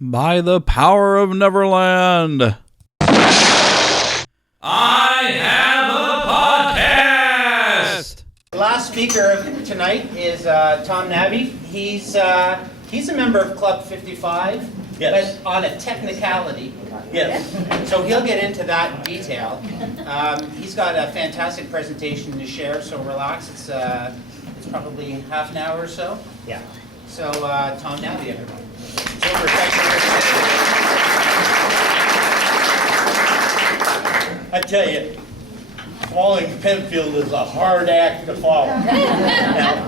By the power of Neverland. I have a podcast. The last speaker of tonight is Tom Nabbe. He's a member of Club 55, Yes. but on a technicality. Yes. So he'll get into that in detail. He's got a fantastic presentation to share, so relax. It's probably half an hour or so. Yeah. So Tom Nabbe, everybody. It's over. I tell you, following Penfield is a hard act to follow. Now,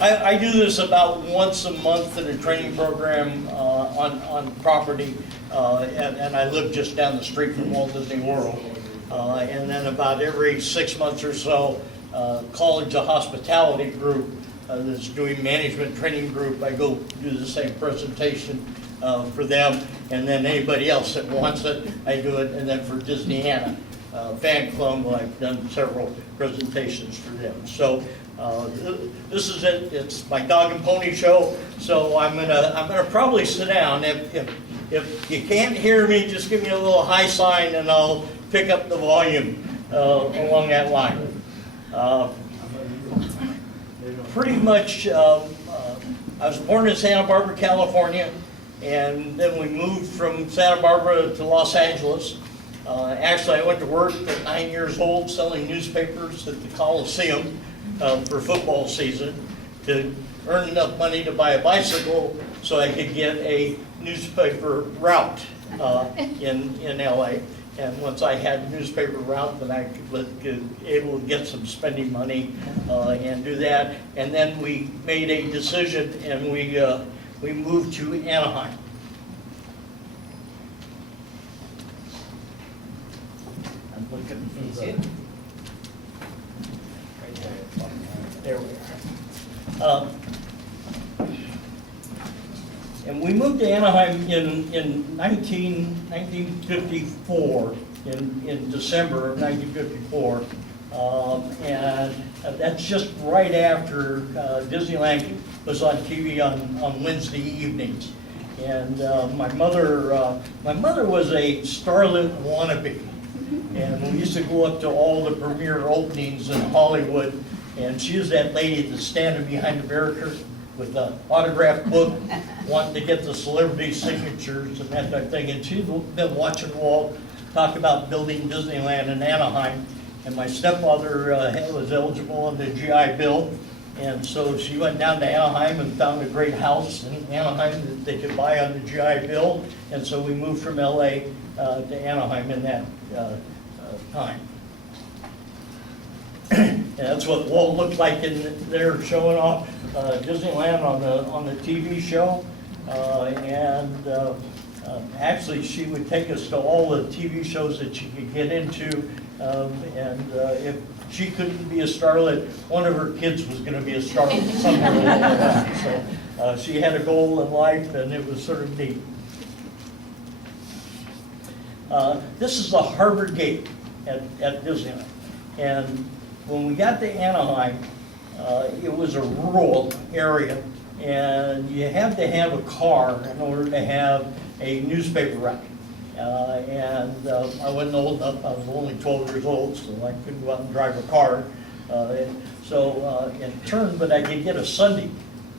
I do this about once a month in a training program on property, and I live just down the street from Walt Disney World. And then about every 6 months or so, College of Hospitality group that's doing management training group, I go do the same presentation for them, and then anybody else that wants it, I do it, and then for Disneyland fan club, I've done several presentations for them. So this is it. It's my dog and pony show. So I'm gonna probably sit down. If you can't hear me, just give me a little high sign, and I'll pick up the volume along that line. Pretty much, I was born in Santa Barbara, California, and then we moved from Santa Barbara to Los Angeles. Actually, I went to work at 9 years old selling newspapers at the Coliseum for football season to earn enough money to buy a bicycle so I could get a newspaper route in LA. And once I had a newspaper route, then I could able to get some spending money and do that. And then we made a decision, and we moved to Anaheim. I'm looking for the. There we are. And we moved to Anaheim in 1954, in December of 1954. And that's just right after Disneyland was on TV on Wednesday evenings. And my mother was a starlet wannabe. And we used to go up to all the premiere openings in Hollywood, and she was that lady that's standing behind the barrier with the autograph book, wanting to get the celebrity signatures and that type of thing. And she'd been watching Walt talk about building Disneyland in Anaheim. And my stepfather was eligible on the GI Bill. And so she went down to Anaheim and found a great house in Anaheim that they could buy on the GI Bill. And so we moved from LA to Anaheim in that time. And that's what Walt looked like in there, showing off Disneyland on the TV show. Actually, she would take us to all the TV shows that she could get into. If she couldn't be a starlet, one of her kids was going to be a starlet somewhere along the line. So she had a goal in life, and it was sort of neat. This is the Harbor Gate at Disneyland. And when we got to Anaheim, it was a rural area, and you had to have a car in order to have a newspaper route. I wasn't old enough. I was only 12 years old, so I couldn't go out and drive a car. In turn, but I could get a Sunday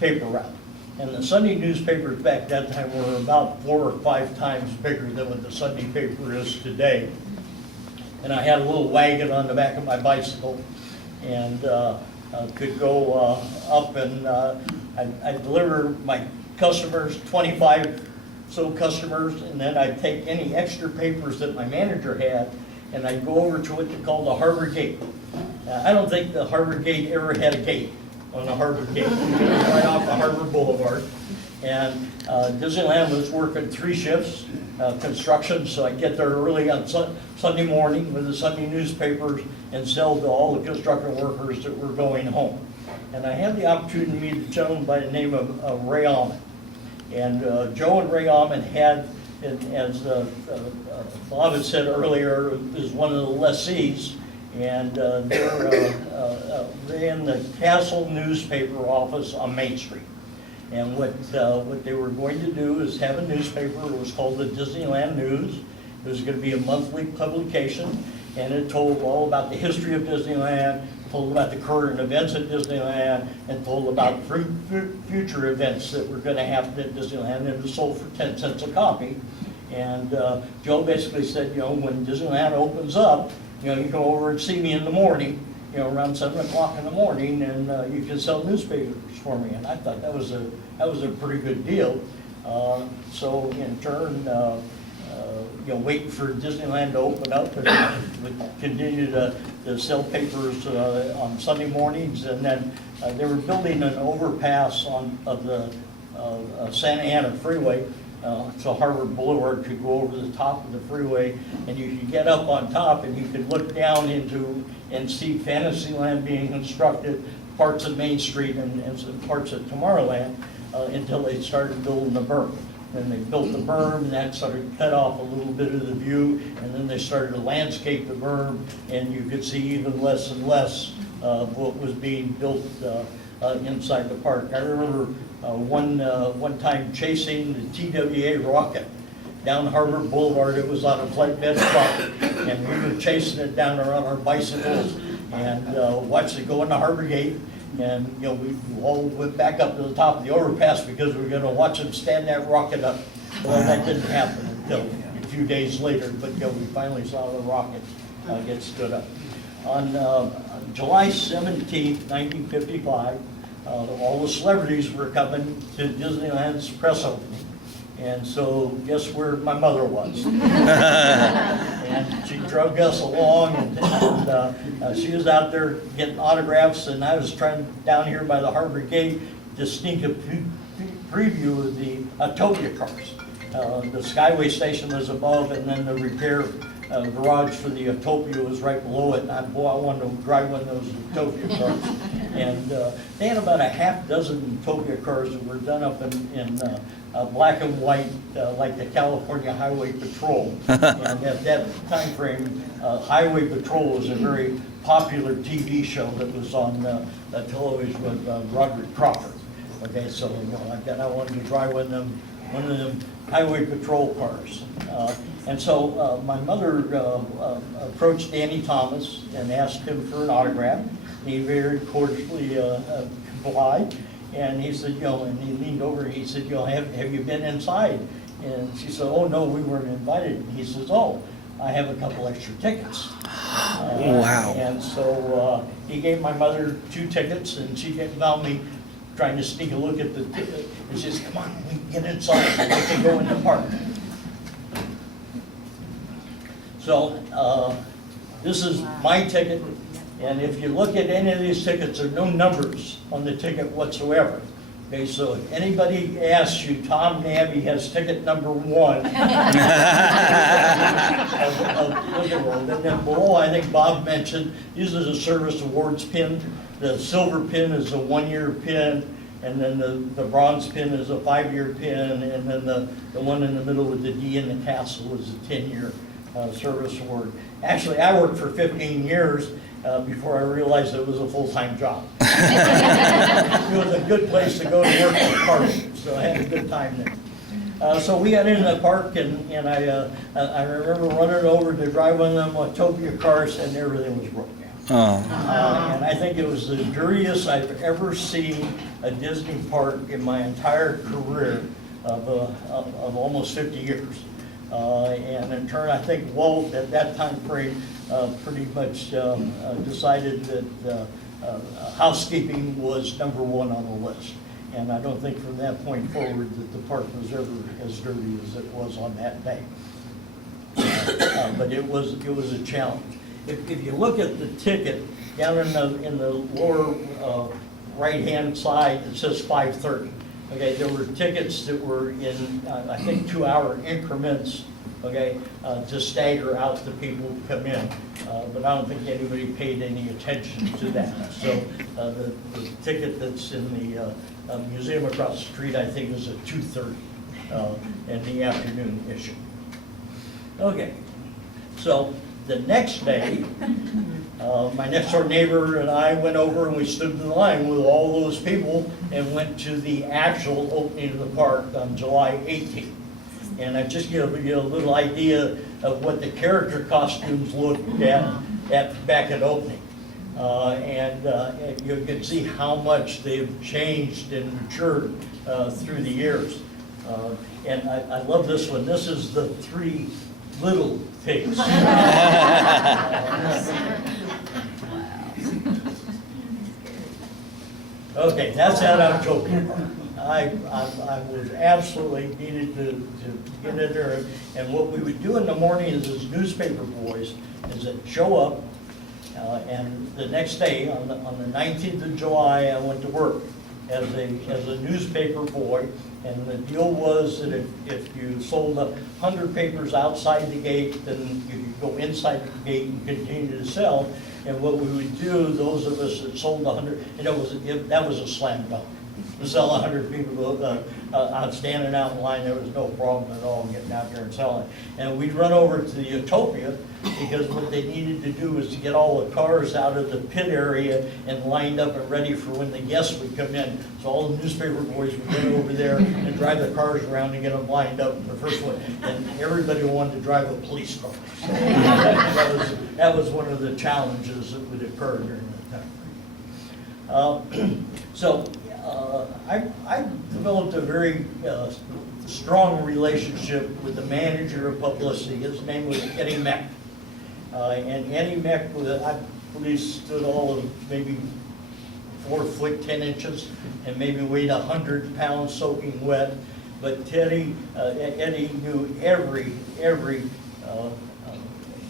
paper route. And the Sunday newspapers back that time were about 4 or 5 times bigger than what the Sunday paper is today. And I had a little wagon on the back of my bicycle, and could go up, and I'd deliver my customers, 25 so customers, and then I'd take any extra papers that my manager had, and I'd go over to what they call the Harbor Gate. I don't think the Harbor Gate ever had a gate on the Harbor Gate. It was right off the Harbor Boulevard. And Disneyland was working 3 shifts, construction, so I'd get there early on Sunday morning with the Sunday newspapers and sell to all the construction workers that were going home. And I had the opportunity to meet a gentleman by the name of Ray Almond. And Joe and Ray Almond had, as Bob had said earlier, is one of the lessees. And they're in the Castle newspaper office on Main Street. And what they were going to do is have a newspaper. It was called the Disneyland News. It was going to be a monthly publication, and it told all about the history of Disneyland, told about the current events at Disneyland, and told about future events that were going to happen at Disneyland, and it was sold for 10 cents a copy. And Joe basically said, when Disneyland opens up, you go over and see me in the morning, around 7 o'clock in the morning, and you can sell newspapers for me. And I thought that was a pretty good deal. So in turn, waiting for Disneyland to open up, and we continued to sell papers on Sunday mornings, and then they were building an overpass of the Santa Ana Freeway, so Harvard Boulevard could go over the top of the freeway, and you could get up on top and you could look down into and see Fantasyland being constructed, parts of Main Street and some parts of Tomorrowland, until they started building the berm. Then they built the berm, and that sort of cut off a little bit of the view, and then they started to landscape the berm, and you could see even less and less of what was being built inside the park. I remember one time chasing the TWA rocket down Harvard Boulevard. It was on a flatbed truck, and we were chasing it down around our bicycles and watched it go into Harbor Gate. And we all went back up to the top of the overpass because we were going to watch them stand that rocket up. Well, that didn't happen until a few days later, but we finally saw the rocket get stood up. On July 17th, 1955, all the celebrities were coming to Disneyland's press opening. And so guess where my mother was? And she drug us along, and she was out there getting autographs, and I was trying down here by the Harbor Gate to sneak a preview of the Utopia cars. The Skyway station was above, and then the repair garage for the Utopia was right below it. And I wanted to drive one of those Utopia cars. And they had about a half dozen Utopia cars that were done up in black and white, like the California Highway Patrol. And at that time frame, Highway Patrol was a very popular TV show that was on television with Roderick Crawford. Okay, so I wanted to drive one of them Highway Patrol cars. And so my mother approached Danny Thomas and asked him for an autograph. He very cordially complied. And he said, and he leaned over and he said, have you been inside? And she said, oh, no, we weren't invited. And he says, oh, I have a couple extra tickets. Wow. And so he gave my mother 2 tickets, and she found me trying to sneak a look at the ticket. And she says, come on, we can get inside so we can go in the park. So this is my ticket. And if you look at any of these tickets, there are no numbers on the ticket whatsoever. Okay, so if anybody asks you, Tom Nabbe has ticket number 1. And then below, I think Bob mentioned, these are the service awards pin. The silver pin is a 1-year pin, and then the bronze pin is a 5-year pin, and then the one in the middle with the D in the castle is a 10-year service award. Actually, I worked for 15 years. Before I realized it was a full-time job. It was a good place to go to work for party, so I had a good time there. So we got into the park, and I remember running over to drive one of them Utopia cars, and everything was broken down. And I think it was the dirtiest I've ever seen a Disney park in my entire career of almost 50 years. And in turn, I think Walt, at that time frame, pretty much decided that housekeeping was number 1 on the list. And I don't think from that point forward that the park was ever as dirty as it was on that day. But it was a challenge. If you look at the ticket, down in the lower right-hand side, it says 5:30. Okay, there were tickets that were in, I think, 2-hour increments, okay, to stagger out the people who come in. But I don't think anybody paid any attention to that. So the ticket that's in the museum across the street, I think, is at 2:30 in the afternoon issue. Okay, so the next day, My next door neighbor and I went over and we stood in line with all those people and went to the actual opening of the park on July 18th. And I just give you a little idea of what the character costumes looked at back at opening. And you can see how much they've changed and matured through the years. And I love this one. This is the three little pigs. Okay, that's that October. I was absolutely needed to get in there. And what we would do in the morning is as newspaper boys is that show up. And the next day, on the 19th of July, I went to work as a newspaper boy. And the deal was that if you sold 100 papers outside the gate, then you could go inside the gate and continue to sell. And what we would do, those of us that sold 100, and that was a slam dunk. To sell 100 people out standing out in line, there was no problem at all getting out there and selling. And we'd run over to the Utopia because what they needed to do was to get all the cars out of the pit area and lined up and ready for when the guests would come in. So all the newspaper boys would go over there and drive the cars around and get them lined up in the first one. And everybody wanted to drive a police car. So that was one of the challenges that would occur during that time. I developed a very strong relationship with the manager of publicity. His name was Eddie Meck. And Eddie Meck, I believe, stood all of maybe 4 foot 10 inches and maybe weighed 100 pounds soaking wet. But Eddie knew every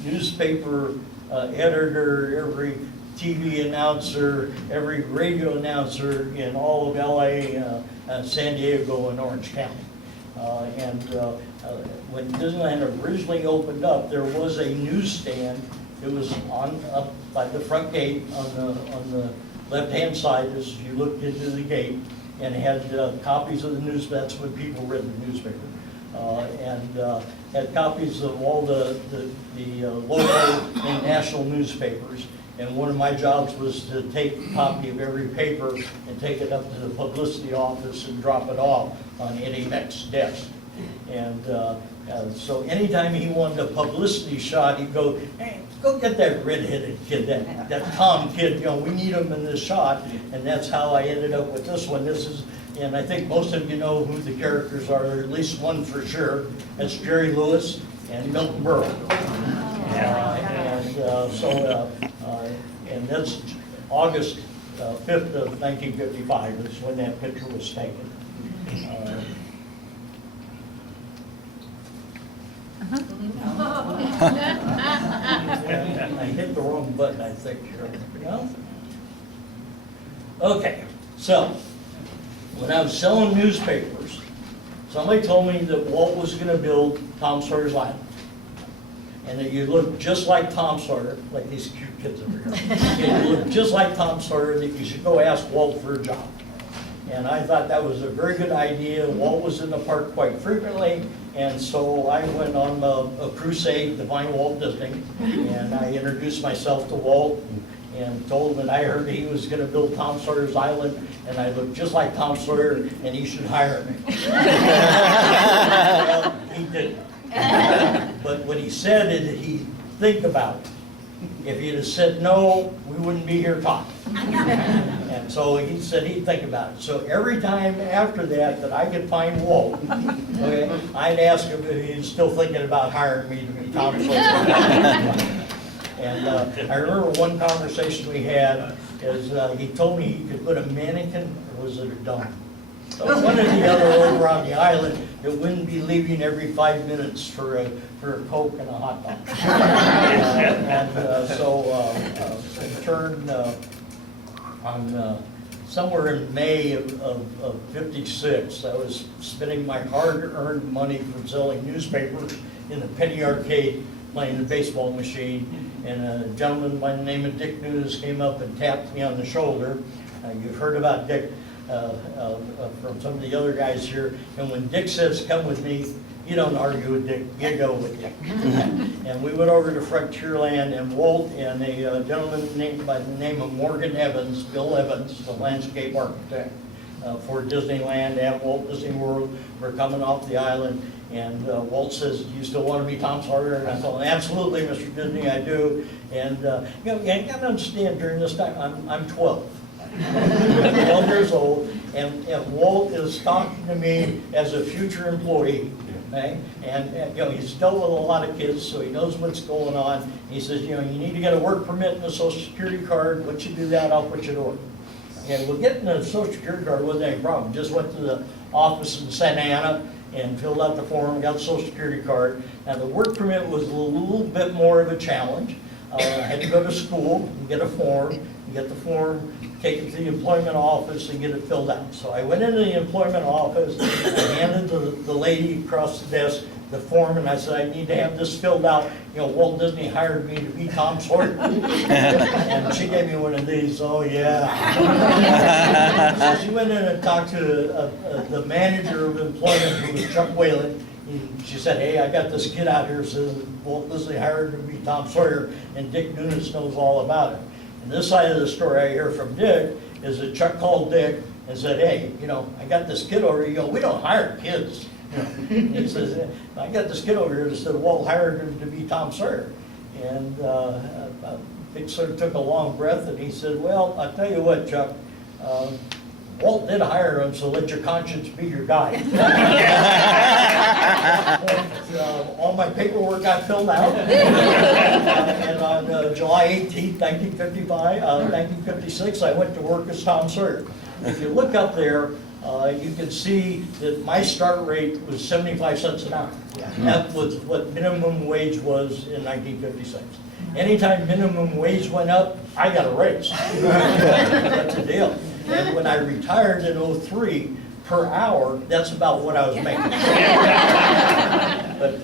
newspaper editor, every TV announcer, every radio announcer in all of LA, San Diego, and Orange County. When Disneyland originally opened up, there was a newsstand. It was up by the front gate on the left-hand side as you looked into the gate, and had copies of the news. That's when people read the newspaper, and had copies of all the local and national newspapers. And one of my jobs was to take a copy of every paper and take it up to the publicity office and drop it off on Eddie Meck's desk. And so anytime he wanted a publicity shot, he'd go, "Hey, go get that red-headed kid, that Tom kid, we need him in this shot." And that's how I ended up with this one. And I think most of you know who the characters are, at least one for sure. That's Jerry Lewis and Milton Berle. And that's August 5th of 1955 is when that picture was taken. I hit the wrong button, I think. Well, okay, so when I was selling newspapers, somebody told me that Walt was going to build Tom Sawyer's Island. And that you look just like Tom Sawyer, like these cute kids over here. You look just like Tom Sawyer, that you should go ask Walt for a job. And I thought that was a very good idea. Walt was in the park quite frequently, and so I went on a crusade to find Walt Disney. And I introduced myself to Walt and told him that I heard he was going to build Tom Sawyer's Island, and I looked just like Tom Sawyer, and he should hire me. Well, he didn't. But what he said is he'd think about it. If he'd have said no, we wouldn't be here talking. And so he said he'd think about it. So every time after that I could find Walt, okay, I'd ask him if he was still thinking about hiring me to be Tom Sawyer. And I remember one conversation we had is he told me he could put a mannequin, or was it a donkey? So one or the other over on the island that wouldn't be leaving every 5 minutes for a Coke and a hot dog. So in turn, on somewhere in May of '56, I was spending my hard-earned money from selling newspapers in the penny arcade playing the baseball machine, and a gentleman by the name of Dick News came up and tapped me on the shoulder. You've heard about Dick from some of the other guys here, and when Dick says, "Come with me," You don't argue with Dick, you go with Dick. And we went over to Frontierland, and Walt and a gentleman named by the name of Morgan Evans, Bill Evans, the landscape architect for Disneyland and Walt Disney World, were coming off the island. And Walt says, "Do you still want to be Tom Sawyer?" And I thought, "Absolutely, Mr. Disney, I do." And you know, you got to understand, during this time, I'm 12. 12 years old, and Walt is talking to me as a future employee. Okay? And you know, he's dealt with a lot of kids, so he knows what's going on. He says, "You know, you need to get a work permit and a social security card. Once you do that, I'll put you to work." And well, getting a social security card wasn't any problem. Just went to the office in Santa Ana and filled out the form, got a social security card. Now, the work permit was a little bit more of a challenge. I had to go to school and get a form, and get the form, take it to the employment office and get it filled out. So I went into the employment office, I handed the lady across the desk the form, and I said, "I need to have this filled out. You know, Walt Disney hired me to be Tom Sawyer." And she gave me one of these. "Oh, yeah." So she went in and talked to the manager of employment, who was Chuck Whalen. She said, "Hey, I got this kid out here, says Walt Disney hired him to be Tom Sawyer, and Dick Nunes knows all about it." And this side of the story I hear from Dick is that Chuck called Dick and said, "Hey, you know, I got this kid over here. You know, we don't hire kids." And he says, "I got this kid over here that said Walt hired him to be Tom Sawyer." And Dick sort of took a long breath, and he said, "Well, I'll tell you what, Chuck, Walt did hire him, so let your conscience be your guide." All my paperwork got filled out, and on July 18th, 1956, I went to work as Tom Sawyer. If you look up there, you can see that my start rate was 75 cents an hour. That was what minimum wage was in 1956. Anytime minimum wage went up, I got a raise. That's the deal. And when I retired in '03, per hour, that's about what I was making. But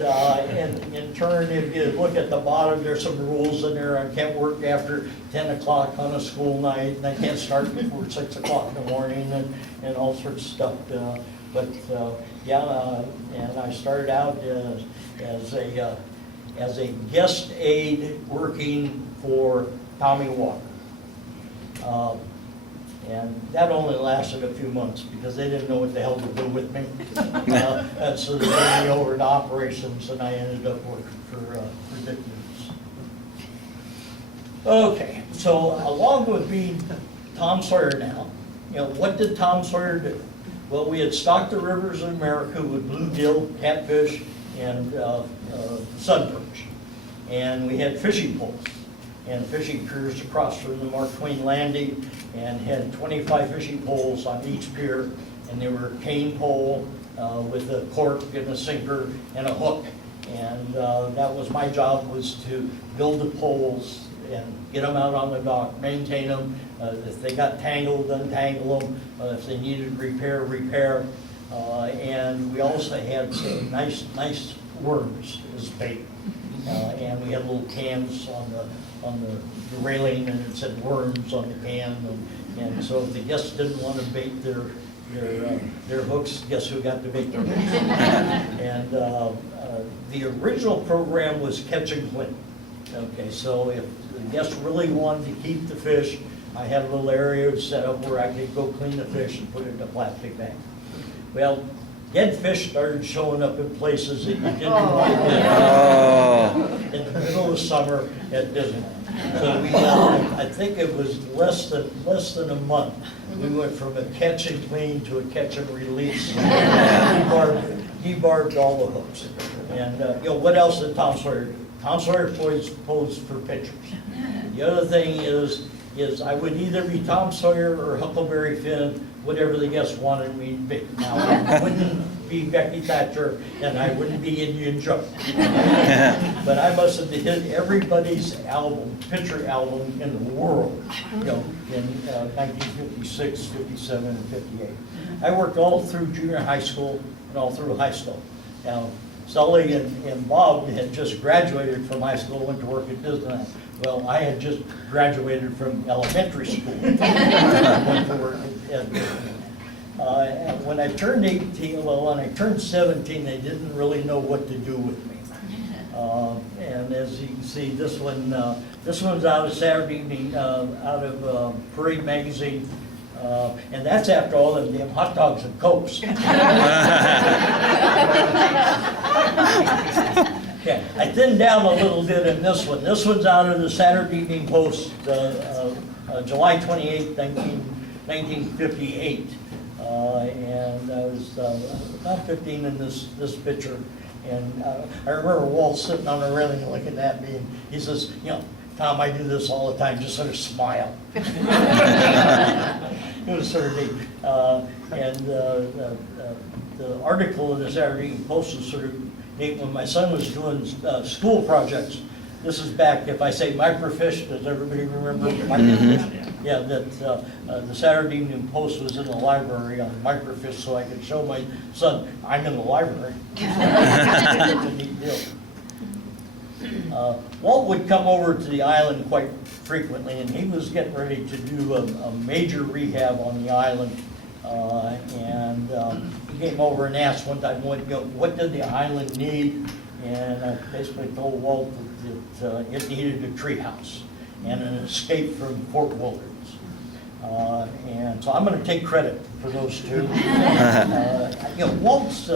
in turn, if you look at the bottom, there's some rules in there. I can't work after 10 o'clock on a school night, and I can't start before 6 o'clock in the morning, and all sorts of stuff. And I started out as a guest aide working for Tommy Walker. And that only lasted a few months because they didn't know what the hell to do with me. And so they moved me over to operations, and I ended up working for Dick Nunes. Okay, so along with being Tom Sawyer now, you know, what did Tom Sawyer do? Well, we had stocked the rivers of America with bluegill, catfish, and sunperch. And we had fishing poles and fishing piers across from the Mark Twain landing, and had 25 fishing poles on each pier, and they were cane pole with a cork and a sinker and a hook. And that was my job, was to build the poles and get them out on the dock, maintain them. If they got tangled, untangle them. If they needed repair, repair. And we also had some nice worms as bait. And we had little cans on the railing, and it said worms on the can. And so if the guests didn't want to bait their hooks, guess who got to bait their hooks? And the original program was catch and clean. Okay, so if the guests really wanted to keep the fish, I had a little area set up where I could go clean the fish and put it in a plastic bag. Well, dead fish started showing up in places that you didn't want to in the middle of summer at Disneyland. So we, I think it was less than a month. We went from a catch and clean to a catch and release. He barbed all the hooks. And you know, what else did Tom Sawyer do? Tom Sawyer posed for pictures. The other thing is I would either be Tom Sawyer or Huckleberry Finn, whatever the guests wanted me to be. Now, I wouldn't be Becky Thatcher, and I wouldn't be Indian Joe. But I must have hit everybody's picture album in the world, you know, in 1956, 57, and 58. I worked all through junior high school and all through high school. Now, Sully and Bob had just graduated from high school, went to work at Disneyland. Well, I had just graduated from elementary school, went to work at Disneyland. When I turned 18, well, when I turned 17, they didn't really know what to do with me. And as you can see, this one's out of Saturday evening, out of Parade magazine. And that's after all them damn hot dogs and Cokes. Yeah, I thinned down a little bit in this one. This one's out of the Saturday Evening Post, July 28, 1958. And I was about 15 in this picture. And I remember Walt sitting on the railing looking at me, and he says, you know, Tom, I do this all the time, just sort of smile. It was sort of neat. The article in the Saturday Evening Post was sort of neat when my son was doing school projects. This is back, if I say microfiche, does everybody remember microfiche? Yeah, that the Saturday Evening Post was in the library on microfiche, so I could show my son, I'm in the library. It's a neat deal. Walt would come over to the island quite frequently, and he was getting ready to do a major rehab on the island. He came over and asked one time, what did the island need? And I basically told Walt that it needed a treehouse and an escape from Fort Willards. And so I'm going to take credit for those two. You know, Walt's,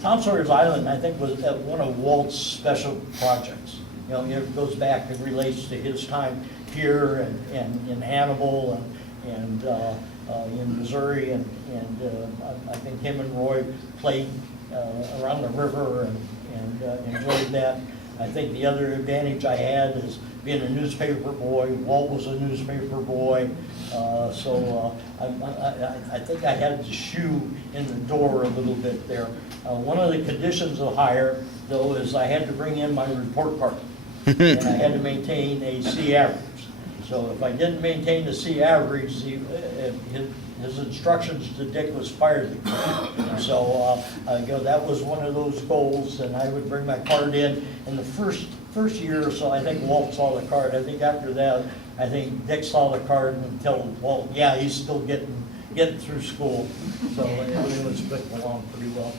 Tom Sawyer's Island, I think, was one of Walt's special projects. You know, it goes back and relates to his time here and in Hannibal and in Missouri, and I think him and Roy played around the river and enjoyed that. I think the other advantage I had is being a newspaper boy. Walt was a newspaper boy, so I think I had the shoe in the door a little bit there. One of the conditions of hire, though, is I had to bring in my report card, and I had to maintain a C average. So if I didn't maintain the C average, his instructions to Dick was fire the kid. So you know, that was one of those goals, and I would bring my card in. In the first year or so, I think Walt saw the card. I think after that, I think Dick saw the card and told Walt, yeah, he's still getting through school. So it was clicking along pretty well.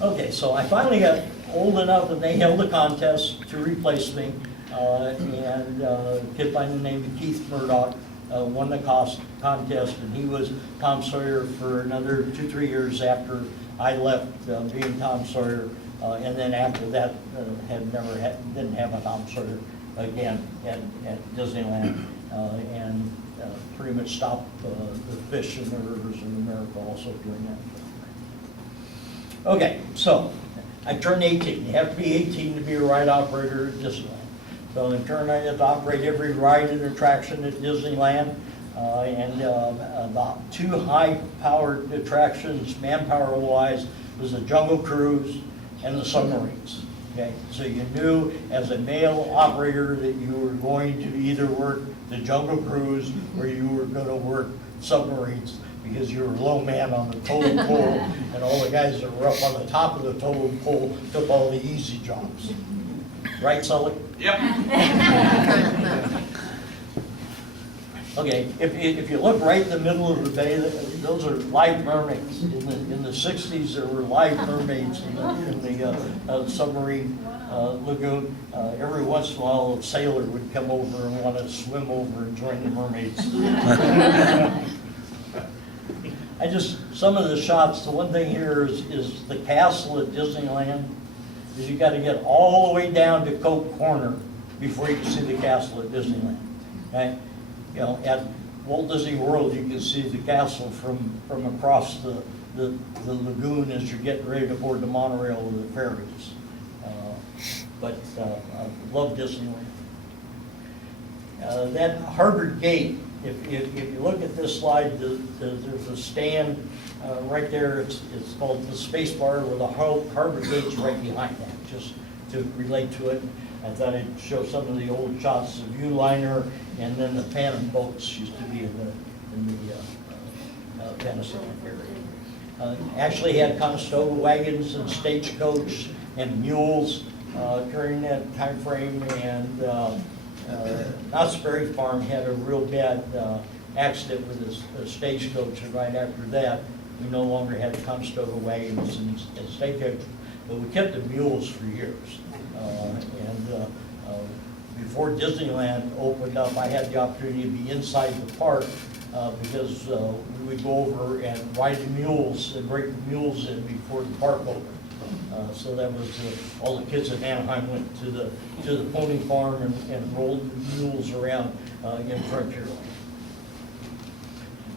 Okay, so I finally got old enough, and they held a contest to replace me. And a kid by the name of Keith Murdoch won the contest, and he was Tom Sawyer for another 2-3 years after I left being Tom Sawyer, and then after that didn't have a Tom Sawyer again at Disneyland, and pretty much stopped the fish in the rivers of America also during that. Okay, so I turned 18. You have to be 18 to be a ride operator at Disneyland. So in turn, I had to operate every ride and attraction at Disneyland. The two high-powered attractions, manpower-wise, was the Jungle Cruise and the submarines. Okay, so you knew as a male operator that you were going to either work the Jungle Cruise or you were going to work submarines, because you were low man on the totem pole, and all the guys that were up on the top of the totem pole took all the easy jobs. Right, Sully? Yep. Okay, if you look right in the middle of the bay, those are live mermaids. In the 60s, there were live mermaids in the submarine lagoon. Every once in a while, a sailor would come over and want to swim over and join the mermaids. Some of the shots, the one thing here is the castle at Disneyland, is you got to get all the way down to Coke Corner before you can see the castle at Disneyland. Okay? You know, at Walt Disney World, you can see the castle from across the lagoon as you're getting ready to board the monorail or the ferries. But I love Disneyland. That Harbor Gate, if you look at this slide, there's a stand right there. It's called the Space Bar, where the Harbor Gate's right behind that, just to relate to it. I thought I'd show some of the old shots of U-liner, and then the Phantom boats used to be in the Panasonic area. Actually had Conestoga wagons and stagecoach and mules during that time frame, and Knott's Berry Farm had a real bad accident with a stagecoach, and right after that, We no longer had Conestoga wagons and stagecoaches, but we kept the mules for years. Before Disneyland opened up, I had the opportunity to be inside the park because we would go over and ride the mules and break the mules in before the park opened. So that was all the kids in Anaheim went to the pony farm and rolled the mules around in Frontierland.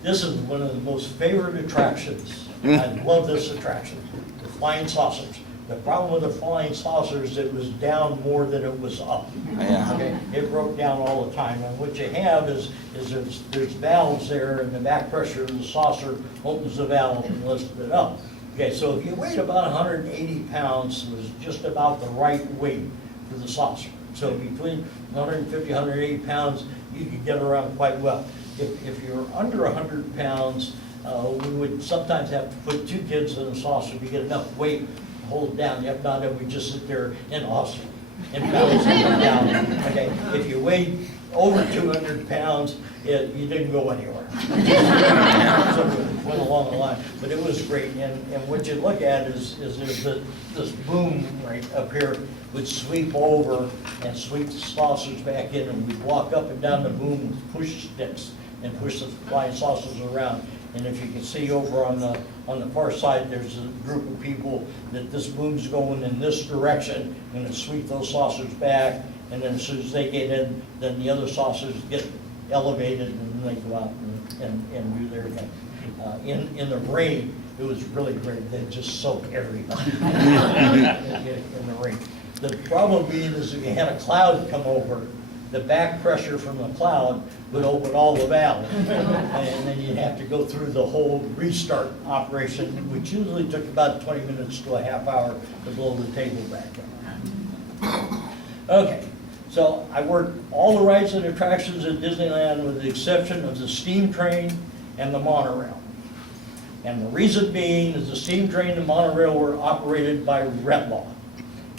This is one of the most favorite attractions. I love this attraction, the flying saucers. The problem with the flying saucers, it was down more than it was up. Yeah. Okay, it broke down all the time. And what you have is there's valves there, and the back pressure of the saucer opens the valve and lifts it up. Okay, so if you weighed about 180 pounds, it was just about the right weight for the saucer. So between 150, 180 pounds, you could get around quite well. If you're under 100 pounds, we would sometimes have to put 2 kids in a saucer to get enough weight to hold it down. If not, then we just sit there and oscillate and balance it down. Okay, if you weighed over 200 pounds, you didn't go anywhere. So it went along the line, but it was great. And what you look at is there's this boom right up here would sweep over and sweep the saucers back in, and we'd walk up and down the boom with push sticks and push the flying saucers around. And if you can see over on the far side, there's a group of people that this boom's going in this direction, and it sweep those saucers back. And then as soon as they get in, then the other saucers get elevated, and then they go out and do their thing. In the rain, it was really great. They just soak everybody in the rain. The problem being is if you had a cloud come over, the back pressure from the cloud would open all the valves. And then you'd have to go through the whole restart operation, which usually took about 20 minutes to a half hour to blow the table back up. Okay, so I worked all the rides and attractions at Disneyland with the exception of the steam train and the monorail. And the reason being is the steam train and the monorail were operated by Redlaw.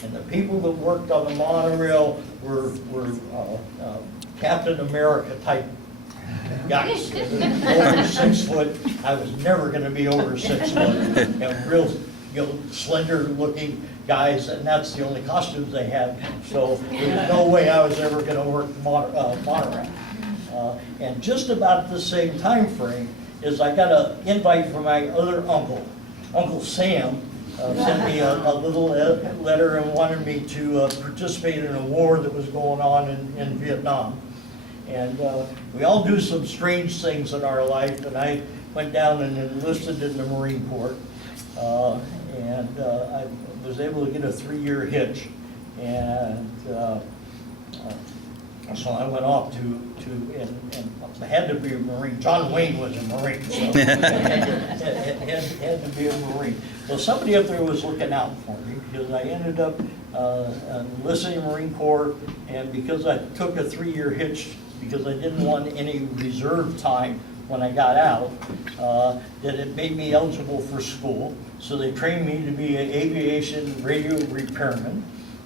And the people that worked on the monorail were Captain America type guys. Over 6 foot. I was never going to be over 6 foot. And real, slender looking guys, and that's the only costumes they had. So there's no way I was ever going to work the monorail. And just about the same time frame is I got an invite from my other uncle, Uncle Sam. Sent me a little letter and wanted me to participate in a war that was going on in Vietnam. And we all do some strange things in our life, and I went down and enlisted in the Marine Corps. And I was able to get a 3-year hitch. And so I went off and I had to be a Marine. John Wayne was a Marine, so I had to be a Marine. So somebody up there was looking out for me because I ended up enlisting in the Marine Corps, and because I took a 3-year hitch because I didn't want any reserve time when I got out, that it made me eligible for school. So they trained me to be an aviation radio repairman,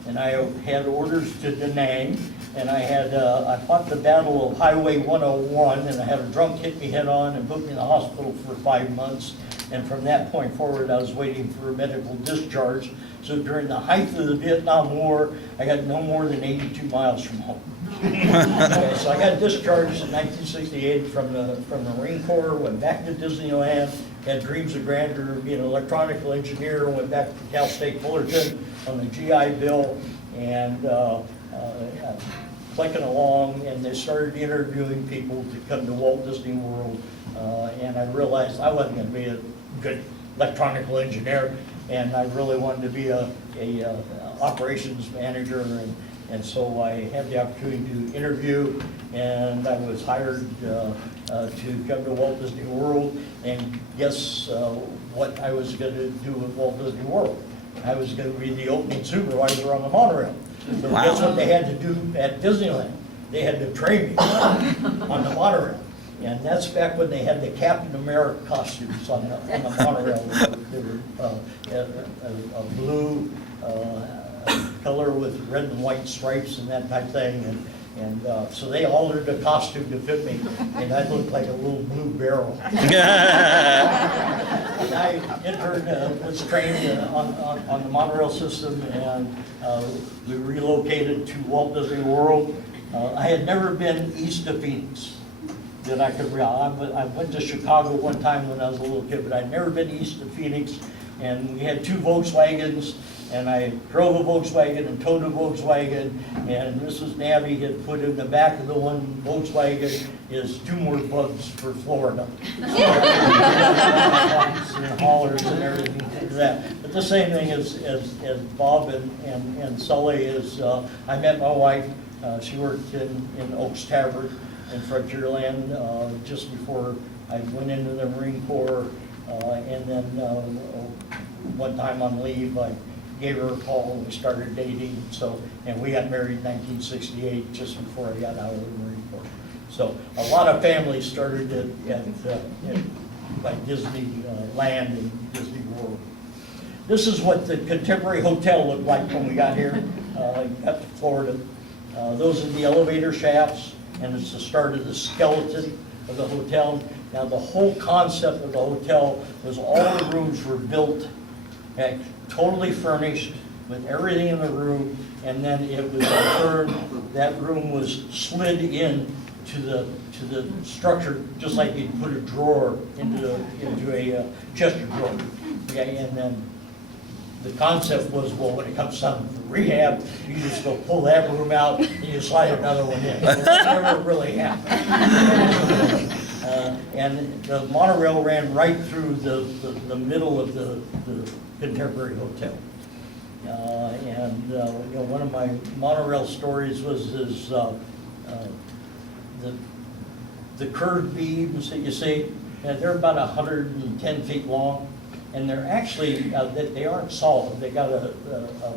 and I had orders to Da Nang. And I fought the Battle of Highway 101, and I had a drunk hit me head on and put me in the hospital for 5 months. And from that point forward, I was waiting for a medical discharge. So during the height of the Vietnam War, I got no more than 82 miles from home. Okay, so I got discharged in 1968 from the Marine Corps, went back to Disneyland, had dreams of grandeur, being an electronical engineer, went back to Cal State Fullerton on the GI Bill, and clicking along, and they started interviewing people to come to Walt Disney World, and I realized I wasn't going to be a good electronical engineer, and I really wanted to be a operations manager, and so I had the opportunity to interview, and I was hired to come to Walt Disney World, and guess what I was going to do at Walt Disney World? I was going to be the opening supervisor on the monorail. So wow. Guess what they had to do at Disneyland? They had to train me on the monorail. And that's back when they had the Captain America costumes on the monorail. They were a blue color with red and white stripes and that type of thing. And so they altered the costume to fit me, and I looked like a little blue barrel. I interned, was trained on the monorail system, and we relocated to Walt Disney World. I had never been east of Phoenix that I could, I went to Chicago one time when I was a little kid, but I'd never been east of Phoenix. And we had 2 Volkswagens, and I drove a Volkswagen and towed a Volkswagen, and Mrs. Nabbe had put in the back of the one Volkswagen is 2 more bugs for Florida. And haulers and everything like that. But the same thing as Bob and Sully is, I met my wife, she worked in Oaks Tavern in Frontierland just before I went into the Marine Corps, and then one time on leave, I gave her a call and we started dating. So, and we got married in 1968, just before I got out of the Marine Corps. So a lot of families started at like Disneyland and Disney World. This is what the Contemporary Hotel looked like when we got here, up to Florida. Those are the elevator shafts, and it's the start of the skeleton of the hotel. Now, the whole concept of the hotel was all the rooms were built, okay, totally furnished with everything in the room, and then it was turned, that room was slid in to the structure, just like you'd put a drawer into a Chester drawer. Okay, and then the concept was, well, when it comes time for rehab, you just go pull that room out and you slide another one in. That never really happened. And the monorail ran right through the middle of the Contemporary Hotel. One of my monorail stories was the curved beams that you see. They're about 110 feet long, and they're actually, they aren't solid. They got a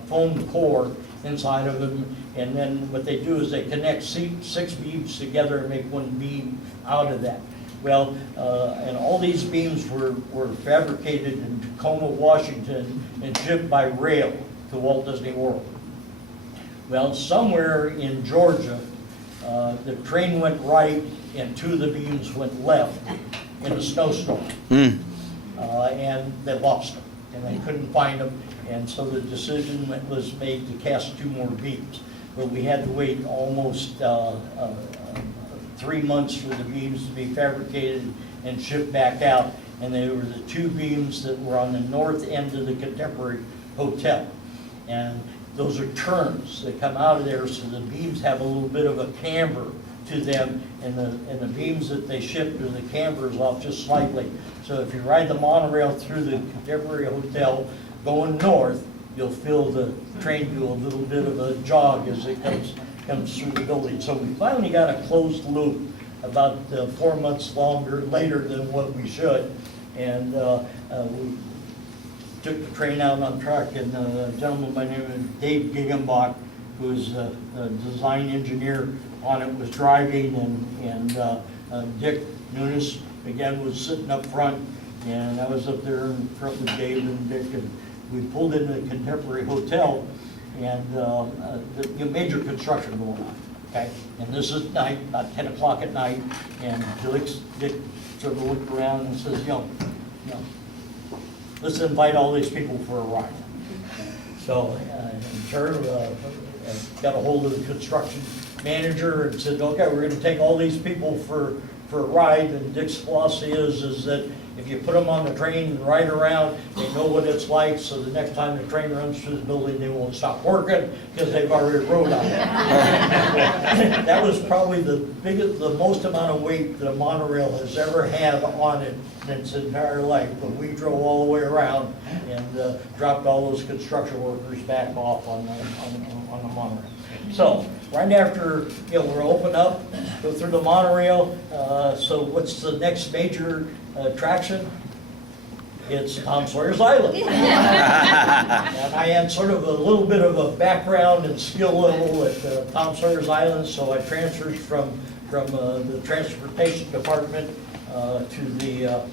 foam core inside of them, and then what they do is they connect 6 beams together and make one beam out of that. Well, and all these beams were fabricated in Tacoma, Washington, and shipped by rail to Walt Disney World. Well, somewhere in Georgia, the train went right and 2 of the beams went left in a snowstorm. And they lost them, and they couldn't find them, and so the decision was made to cast 2 more beams. But we had to wait almost 3 months for the beams to be fabricated and shipped back out, and they were the 2 beams that were on the north end of the Contemporary Hotel. And those are turns that come out of there, so the beams have a little bit of a camber to them, and the beams that they shipped are the cambers off just slightly. So if you ride the monorail through the Contemporary Hotel going north, you'll feel the train do a little bit of a jog as it comes through the building. So we finally got a closed loop about 4 months later than what we should, and we took the train out on track, and a gentleman by the name of Dave Giggenbach, who was a design engineer on it, was driving, and Dick Nunes again was sitting up front, and I was up there in front with Dave and Dick, and we pulled into the Contemporary Hotel, and the major construction going on, okay? And this is night, about 10 o'clock at night, and Dick sort of looked around and says, let's invite all these people for a ride. So in turn, got a hold of the construction manager and said, okay, we're going to take all these people for a ride, and Dick's philosophy is that if you put them on the train and ride around, they know what it's like, so the next time the train runs through the building, they won't stop working because they've already rode on it. That was probably the most amount of weight that a monorail has ever had on it in its entire life, but we drove all the way around and dropped all those construction workers back off on the monorail. So right after we're open up, go through the monorail. So what's the next major attraction? It's Tom Sawyer's Island. And I had sort of a little bit of a background and skill level at Tom Sawyer's Island, so I transferred from the transportation department to the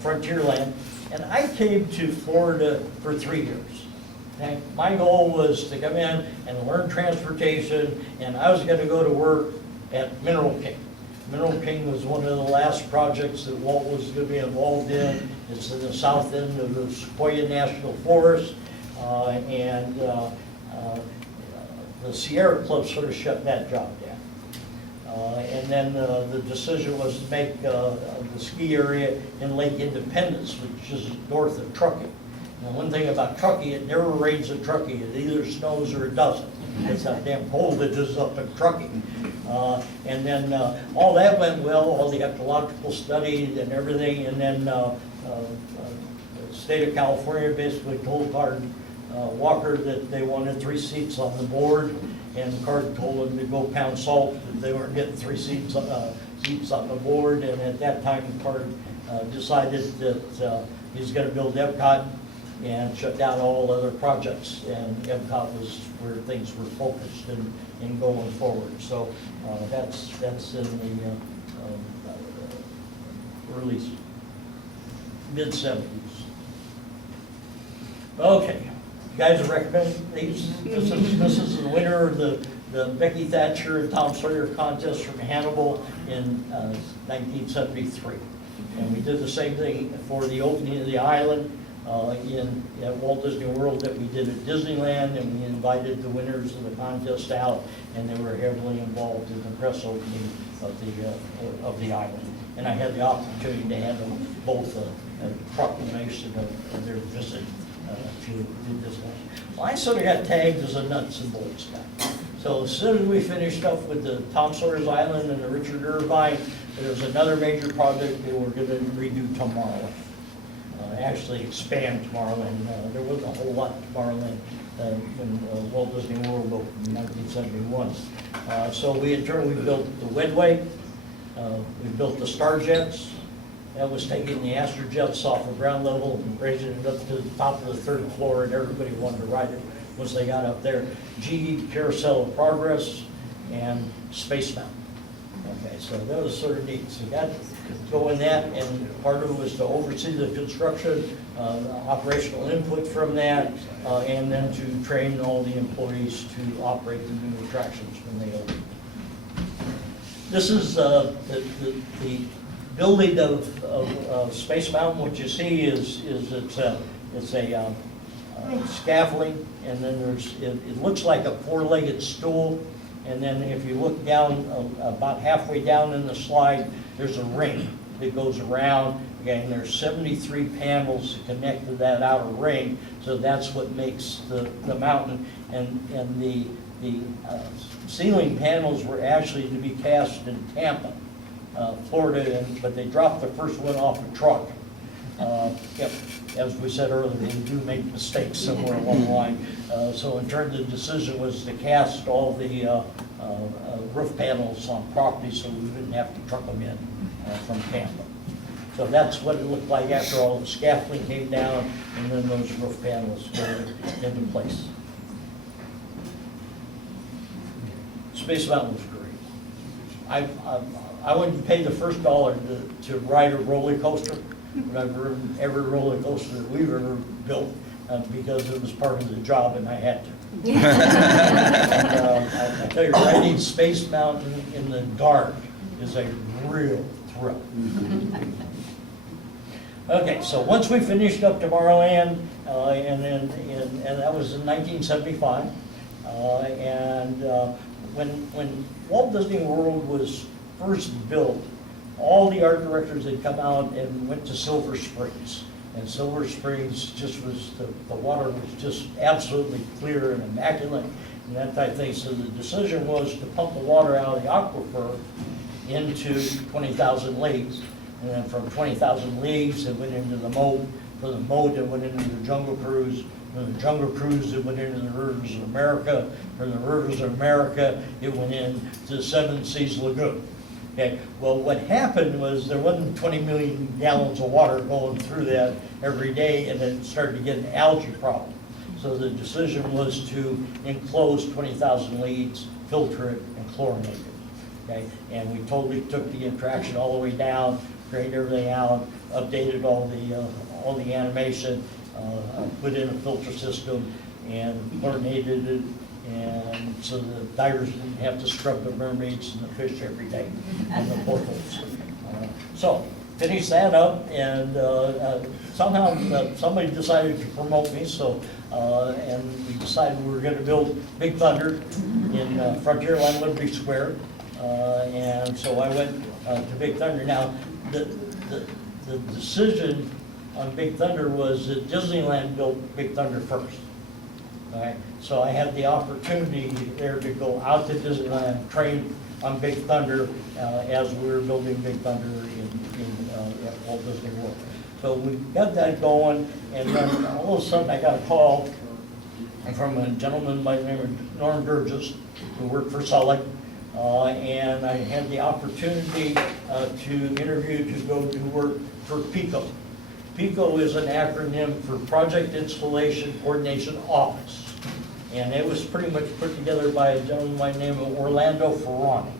Frontierland, and I came to Florida for 3 years. Okay? My goal was to come in and learn transportation, and I was going to go to work at Mineral King. Mineral King was one of the last projects that Walt was going to be involved in. It's in the south end of the Sequoia National Forest, and the Sierra Club sort of shut that job down. And then the decision was to make the ski area in Lake Independence, which is north of Truckee. Now, one thing about Truckee, it never rains in Truckee. It either snows or it doesn't. That's how damn cold it is up in Truckee. And then all that went well, all the ecological studies and everything, and then the state of California basically told Card Walker that they wanted 3 seats on the board, and Card told them to go pound salt, that they weren't getting 3 seats on the board, and at that time Card decided that he was going to build Epcot and shut down all other projects, and Epcot was where things were focused and going forward. So that's in the early mid-70s. Okay, you guys recommend these? This is the winner of the Becky Thatcher and Tom Sawyer contest from Hannibal in 1973. And we did the same thing for the opening of the island at Walt Disney World that we did at Disneyland, and we invited the winners of the contest out, and they were heavily involved in the press opening of the island. And I had the opportunity to hand them both a proclamation of their visit to Disneyland. Well, I sort of got tagged as a nuts and bolts guy. So as soon as we finished up with the Tom Sawyer's Island and the Richard Irvine, there was another major project they were going to redo Tomorrowland. Actually expand Tomorrowland. There wasn't a whole lot of Tomorrowland when Walt Disney World opened in 1971. So we built the Wedway, we built the Starjets. That was taking the Astrojets off of ground level and raising it up to the top of the 3rd floor, and everybody wanted to ride it once they got up there. GE Carousel of Progress and Space Mountain. Okay, so that was sort of neat. So got to go in that, and part of it was to oversee the construction, operational input from that, and then to train all the employees to operate the new attractions when they open. This is the building of Space Mountain. What you see is it's a scaffolding, and then it looks like a 4-legged stool. And then if you look down, about halfway down in the slide, there's a ring that goes around. Again, there's 73 panels that connect to that outer ring, so that's what makes the mountain. And the ceiling panels were actually to be cast in Tampa, Florida, but they dropped the first one off a truck. Yep, as we said earlier, we do make mistakes somewhere along the line. So in turn, the decision was to cast all the roof panels on property so we didn't have to truck them in from Tampa. So that's what it looked like after all the scaffolding came down and then those roof panels go into place. Space Mountain was great. I wouldn't pay the first dollar to ride a roller coaster, but I've ridden every roller coaster that we've ever built because it was part of the job and I had to. And, I tell you, riding Space Mountain in the dark is a real thrill. Okay, so once we finished up Tomorrowland, and that was in 1975, when Walt Disney World was first built, all the art directors had come out and went to Silver Springs. And Silver Springs just was, the water was just absolutely clear and immaculate and that type of thing. So the decision was to pump the water out of the aquifer into 20,000 leagues. And then from 20,000 leagues, it went into the moat. From the moat, it went into the Jungle Cruise. From the Jungle Cruise, it went into the Rivers of America. From the Rivers of America, it went into the Seven Seas Lagoon. Okay, well, what happened was there wasn't 20 million gallons of water going through that every day, and then it started to get an algae problem. So the decision was to enclose 20,000 leads, filter it, and chlorinate it. Okay, and we totally took the attraction all the way down, drained everything out, updated all the animation, put in a filter system, and chlorinated it And so the divers didn't have to scrub the mermaids and the fish every day in the portholes. So finished that up, and somehow somebody decided to promote me, so and we decided we were going to build Big Thunder in Frontierland Liberty Square, and so I went to Big Thunder. Now the decision on Big Thunder was that Disneyland built Big Thunder first. All right, so I had the opportunity there to go out to Disneyland, train on Big Thunder as we were building Big Thunder at Walt Disney World. So we got that going, and then all of a sudden I got a call from a gentleman by the name of Norm Burgess, who worked for Sullivan, and I had the opportunity to interview to go do work for PICO. PICO is an acronym for Project Installation Coordination Office. And it was pretty much put together by a gentleman by the name of Orlando Ferrani.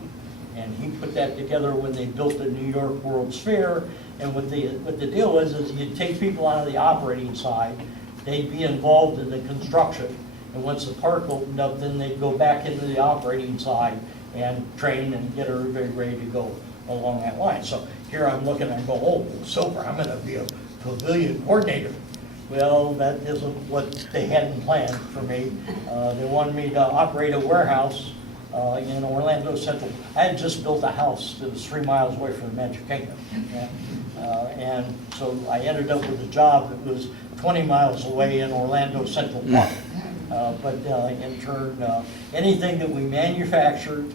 And he put that together when they built the New York World's Fair. And what the deal was is you'd take people out of the operating side, they'd be involved in the construction. And once the park opened up, then they'd go back into the operating side and train and get everybody ready to go along that line. So here I'm looking, I go, oh, super, I'm gonna be a pavilion coordinator. Well, that isn't what they hadn't planned for me. They wanted me to operate a warehouse in Orlando Central. I had just built a house that was 3 miles away from the Magic Kingdom. And so I ended up with a job that was 20 miles away in Orlando Central Park. But in turn, anything that we manufactured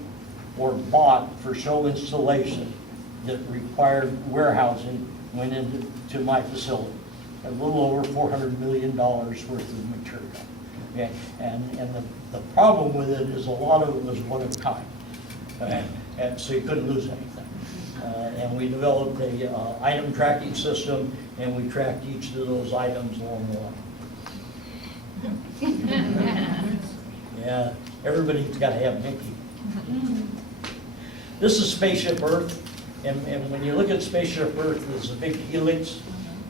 or bought for show installation that required warehousing went into my facility. A little over $400 million worth of material. Okay? And the problem with it is a lot of it was one of a kind. And so you couldn't lose anything. And we developed a item tracking system, and we tracked each of those items along the line. Yeah, everybody's got to have Mickey. This is Spaceship Earth, and when you look at Spaceship Earth, there's a big helix.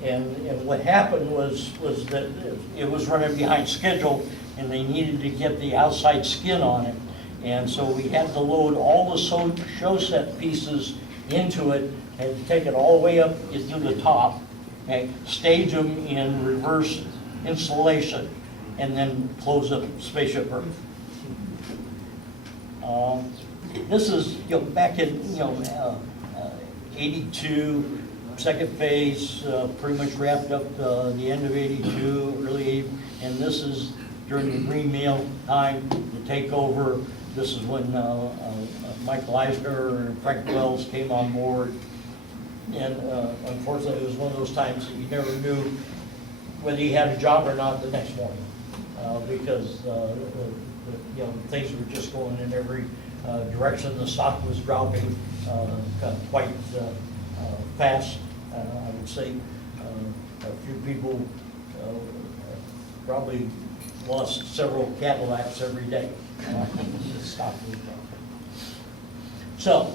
And what happened was that it was running behind schedule, and they needed to get the outside skin on it. And so we had to load all the show set pieces into it, had to take it all the way up to the top, okay, stage them in reverse installation, and then close up Spaceship Earth. This is, back in, 82, second phase, pretty much wrapped up the end of 82, early 80, and this is during the Green Meal time, the takeover. This is when Michael Eisner and Frank Wells came on board, and unfortunately it was one of those times that you never knew whether you had a job or not the next morning, because things were just going in every direction. The stock was dropping quite fast. I would say a few people probably lost several Cadillacs every day. The stock was dropping. So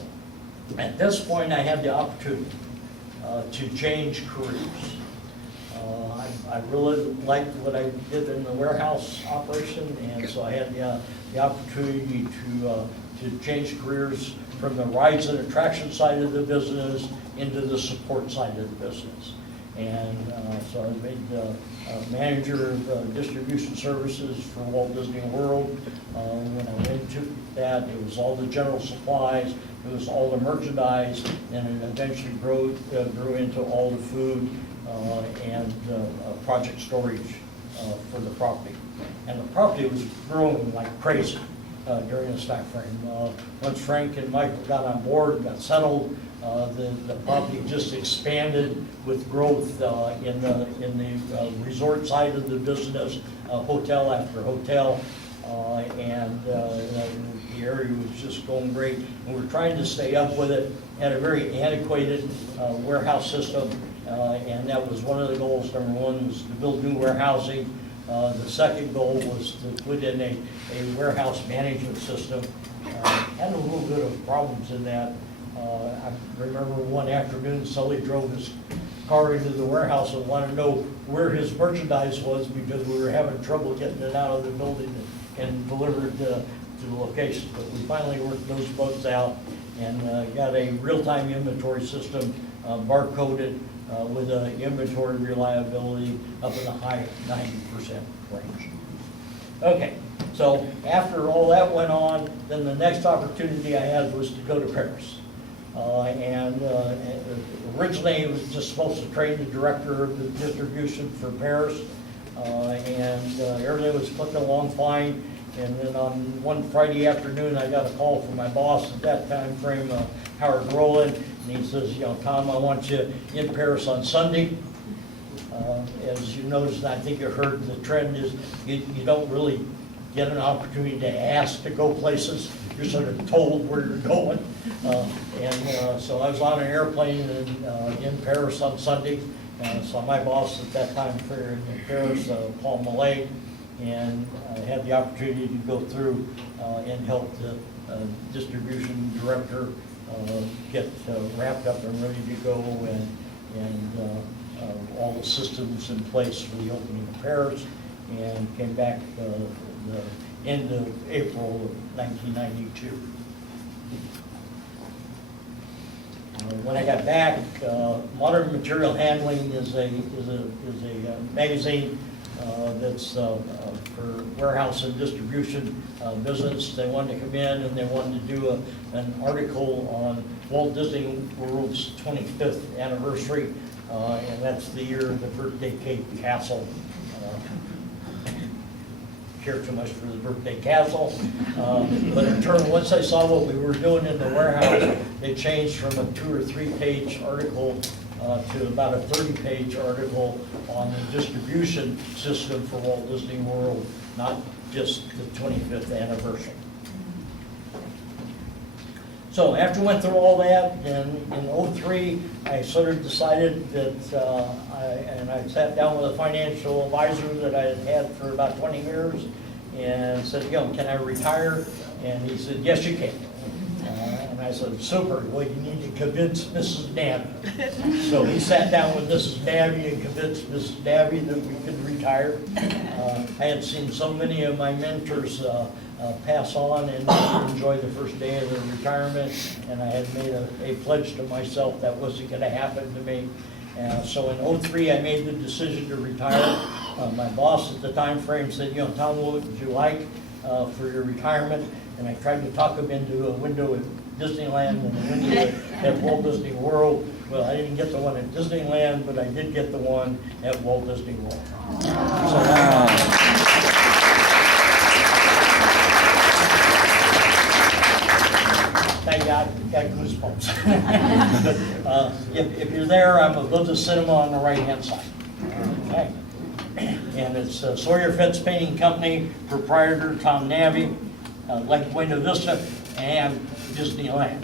at this point, I had the opportunity to change careers. I really liked what I did in the warehouse operation, and so I had the opportunity to change careers from the rides and attraction side of the business into the support side of the business. And so I was made manager of distribution services for Walt Disney World. When I went into that, it was all the general supplies, it was all the merchandise, and it eventually grew into all the food and project storage for the property. And the property was growing like crazy during this time frame. Once Frank and Michael got on board and got settled, the property just expanded with growth in the resort side of the business, hotel after hotel, and the area was just going great. And we're trying to stay up with it. Had a very antiquated warehouse system, and that was one of the goals. Number one was to build new warehousing. The second goal was to put in a warehouse management system. Had a little bit of problems in that. I remember one afternoon, Sully drove his car into the warehouse and wanted to know where his merchandise was because we were having trouble getting it out of the building and delivered to the location. But we finally worked those boats out and got a real-time inventory system barcoded with inventory reliability up in the high 90% range. Okay, so after all that went on, then the next opportunity I had was to go to Paris. Originally, it was just supposed to train the director of the distribution for Paris, and everything was clicking along fine. And then on one Friday afternoon, I got a call from my boss at that time frame, Howard Rowland, and he says, you know, Tom, I want you in Paris on Sunday. As you noticed, and I think you heard, the trend is you don't really get an opportunity to ask to go places. You're sort of told where you're going. So I was on an airplane in Paris on Sunday. So my boss at that time in Paris, Paul Millet, and I had the opportunity to go through and help the distribution director get wrapped up and ready to go, and all the systems in place for the opening of Paris, and came back the end of April of 1992. When I got back, Modern Material Handling is a magazine that's for warehouse and distribution business. They wanted to come in and they wanted to do an article on Walt Disney World's 25th anniversary, and that's the year of the birthday cake castle. Care too much for the birthday castle, but in turn, once I saw what we were doing in the warehouse, they changed from a 2 or 3 page article to about a 30-page article on the distribution system for Walt Disney World, not just the 25th anniversary. So after we went through all that, in '03, I sort of decided that, I sat down with a financial advisor that I had had for about 20 years and said, you know, can I retire? And he said, yes, you can. And I said, super, well, you need to convince Mrs. Nabbe. So he sat down with Mrs. Nabbe and convinced Mrs. Nabbe that we could retire. I had seen so many of my mentors pass on and enjoy the first day of their retirement, and I had made a pledge to myself that wasn't going to happen to me. So in '03, I made the decision to retire. My boss at the time frame said, you know, Tom, what would you like for your retirement? And I tried to talk him into a window at Disneyland and a window at Walt Disney World. Well, I didn't get the one at Disneyland, but I did get the one at Walt Disney World. Thank God, got goosebumps. But if you're there, I'm above the cinema on the right-hand side. Okay. And it's Sawyer Fence Painting Company, proprietor Tom Nabbe, Lake Buena Vista, and Disneyland,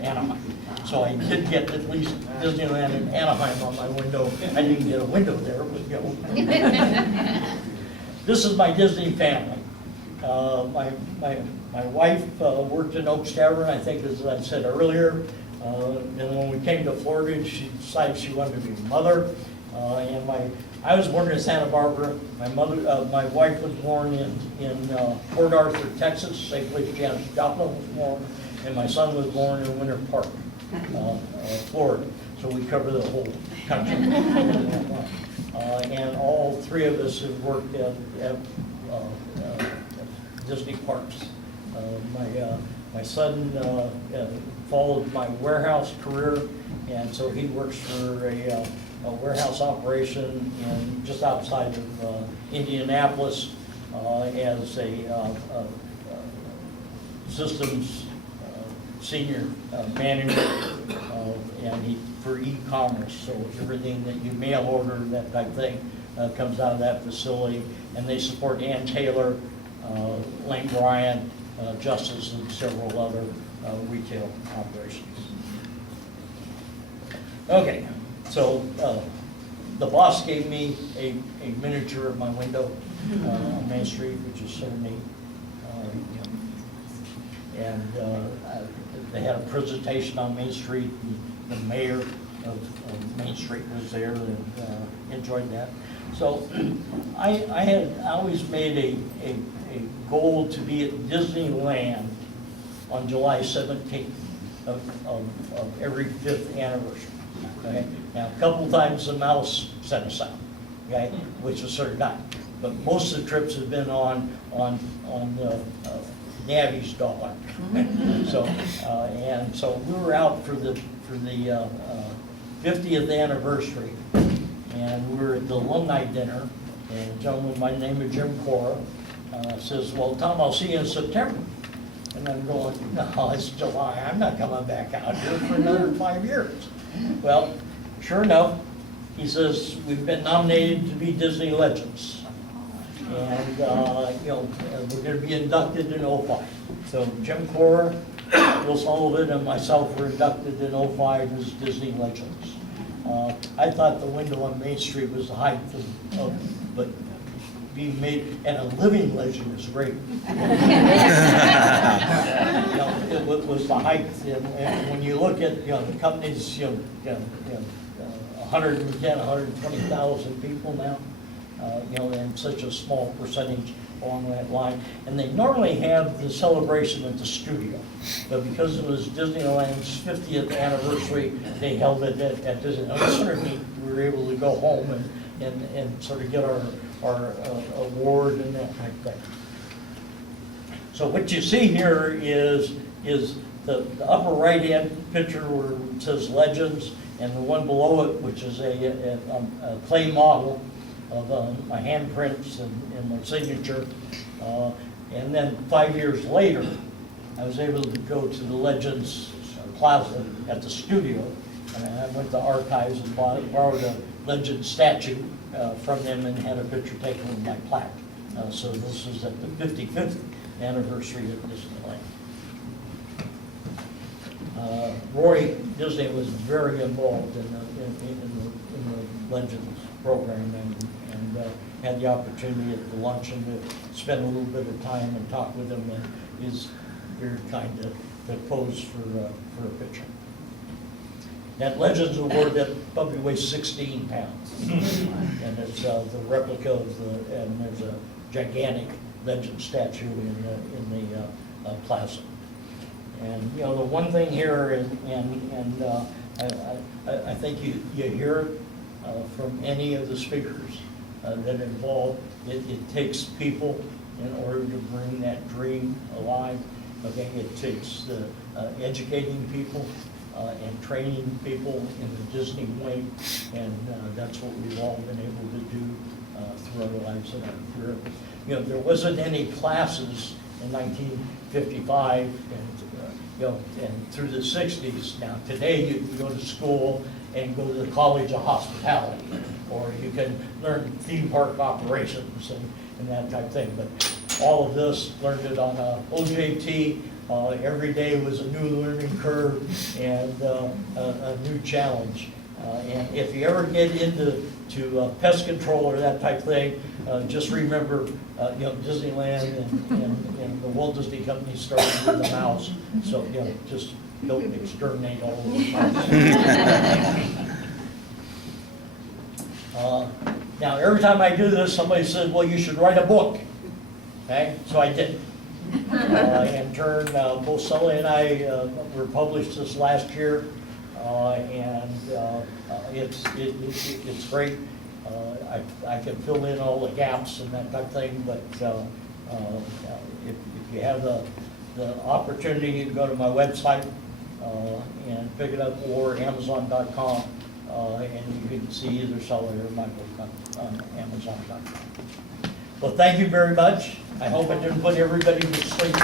Anaheim. So I did get at least Disneyland and Anaheim on my window. I didn't get a window there, but you know. This is my Disney family. My wife worked in Oaks Tavern, I think, as I said earlier. And when we came to Florida, she decided she wanted to be a mother. I was born in Santa Barbara. My wife was born in Port Arthur, Texas, same place Janis Joplin was born, and my son was born in Winter Park, Florida. So we cover the whole country. And all three of us have worked at Disney parks. My son followed my warehouse career, and so he works for a warehouse operation just outside of Indianapolis as a systems senior manager, and for e-commerce. So everything that you mail order, that type thing, comes out of that facility. And they support Ann Taylor, Lane Bryant, Justice, and several other retail operations. Okay. So the boss gave me a miniature of my window on Main Street, which is so neat. And they had a presentation on Main Street, and the mayor of Main Street was there and enjoyed that. So I had always made a goal to be at Disneyland on July 17th of every 5th anniversary. Okay? Now, a couple times the mouse sent us out, okay, which was sort of nice. But most of the trips have been on Nabbe's dollar. So and so we were out for the 50th anniversary, and we were at the alumni dinner. And a gentleman by the name of Jim Cora says, "Well, Tom, I'll see you in September." And I'm going, "No, it's July. I'm not coming back out here for another 5 years." Well, sure enough, he says, "We've been nominated to be Disney Legends. And, you know, we're going to be inducted in '05. So Jim Cora, Will Sullivan, and myself were inducted in '05 as Disney Legends. I thought the window on Main Street was the height of but being made, and a living legend is great. You know, it was the height, and when you look at, you know, the companies, 110, 120,000 people now. You know, and such a small percentage along that line. And they normally have the celebration at the studio. But because it was Disneyland's 50th anniversary, they held it at Disneyland. Certainly, we were able to go home and sort of get our award and that type of thing. So what you see here is the upper right-hand picture where it says Legends, and the one below it, which is a clay model of my handprints and my signature. And then 5 years later, I was able to go to the Legends Plaza at the studio, and I went to archives and borrowed a Legend statue from them and had a picture taken with my plaque. So this is at the 55th anniversary of Disneyland. Roy Disney was very involved in the Legends program, and had the opportunity at the luncheon to spend a little bit of time and talk with him, and he's very kind to pose for a picture. That Legends Award, that probably weighs 16 pounds, and it's the replica of and there's a gigantic Legend statue in the plaza. And you know, the one thing here, and I think you hear it from any of the speakers that involved, it takes people in order to bring that dream alive. Okay, it takes educating people and training people in the Disney way, and that's what we've all been able to do through our lives and our career. You know, there wasn't any classes in 1955, and you know, and through the 60s. Now today you can go to school and go to the College of Hospitality, or you can learn theme park operations and that type of thing. But all of this, learned it on OJT. Every day was a new learning curve and a new challenge. And if you ever get into pest control or that type of thing, just remember, you know, Disneyland and the Walt Disney Company started with the mouse. So, you know, just don't exterminate all of the mice. Now, every time I do this, somebody says, "Well, you should write a book." Okay, so I did. In turn, both Sully and I were published this last year, and it's great. I can fill in all the gaps and that type of thing, but if you have the opportunity, you can go to my website and pick it up, or Amazon.com, and you can see either Sully or my book on Amazon.com. Well, thank you very much. I hope I didn't put everybody to sleep.